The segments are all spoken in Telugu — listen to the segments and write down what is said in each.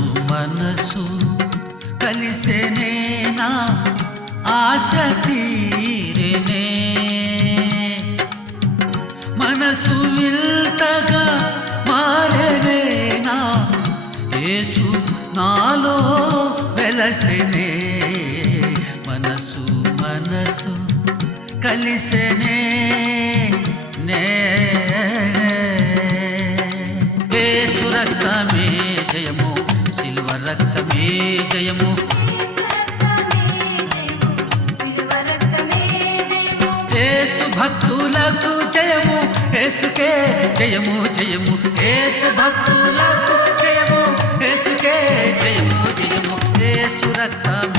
మనసు నా ఆశ తీరెనే. మనసు విల్తగా మారనేనా యేసు నాలో వెలసెనే. మనసు మనసు కలిసెనే నే యేసు రక్తమే రక్తమే జయము. ఏసు భక్తులకు జయము ఏసుకే జయము జయము. ఏసు భక్తులకు జయము ఏసుకే జయము జయము. ఏసు రక్తమే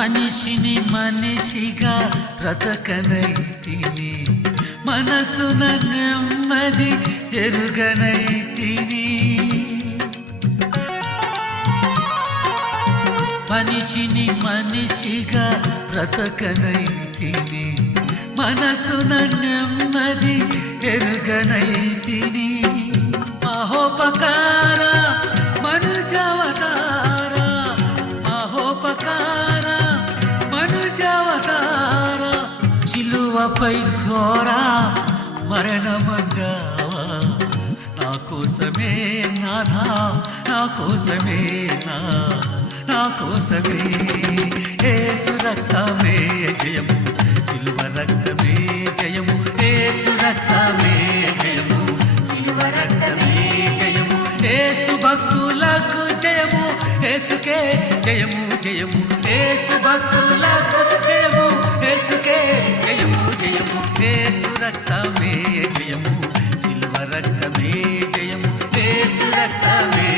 మనిషిని మనిషిగా బ్రతకనైతిని. మనసున నెమ్మది ఎరుగనైతిని. మనిషిని మనిషిగా బ్రతకనైతిని. మనసున నెమ్మది ఎరుగనైతిని. మహోపకార చిలువపై ఘోర మరణమంగావా నా కోసమే నాథా నా కోసమే నా నా కోసమే. ఏ సురక్తమే జయము సిలువ రక్తమే జయము. ఏ సురక్తమే జయము సిలువ రక్తమే జయము. ఏ సుభక్తులకు జయము ఏసుకే జయము జయము. ఏ సుభక్తులకు జయము. ఏసుకే జయము జయము. ఏసు రక్తమే జయము సిల్వ రక్తమే జయము. ఏసు రక్తమే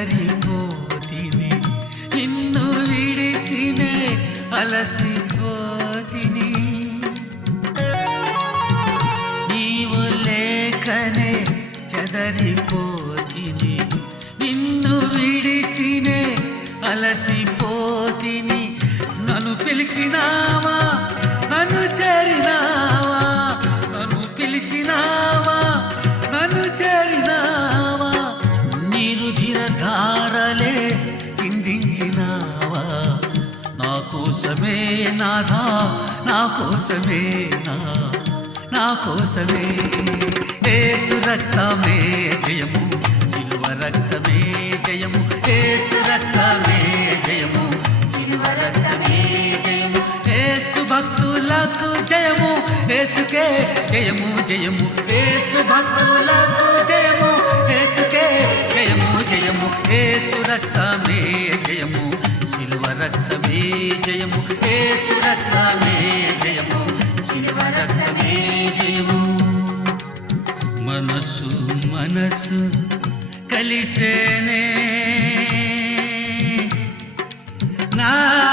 చెదరిపోతిని నిన్ను విడిచినే అలసిపోతిని నీవు లేకనే చెదరిపోతిని నిన్ను విడిచినే అలసిపోతిని నన్ను పిలిచినావా? నన్ను చేరినావా కోసమే నాథా నా కోసమే నా నా కోసమే ఏసు రక్తమే జయము సిల్వ రక్తమే జయము ఏసు రక్తమే జయము సిల్వ రక్తమే జయము. ఏసు భక్తులకు జయము ఏసుకే జయము జయము. ఏసు భక్తులకు జయము ఏసుకే జయము జయము. ఏసు రక్తమే రక్తమే జయము. ఏసు రక్తమే జయము. శివ రక్తమే జయము. మనసు మనసు కలిసేనే. నా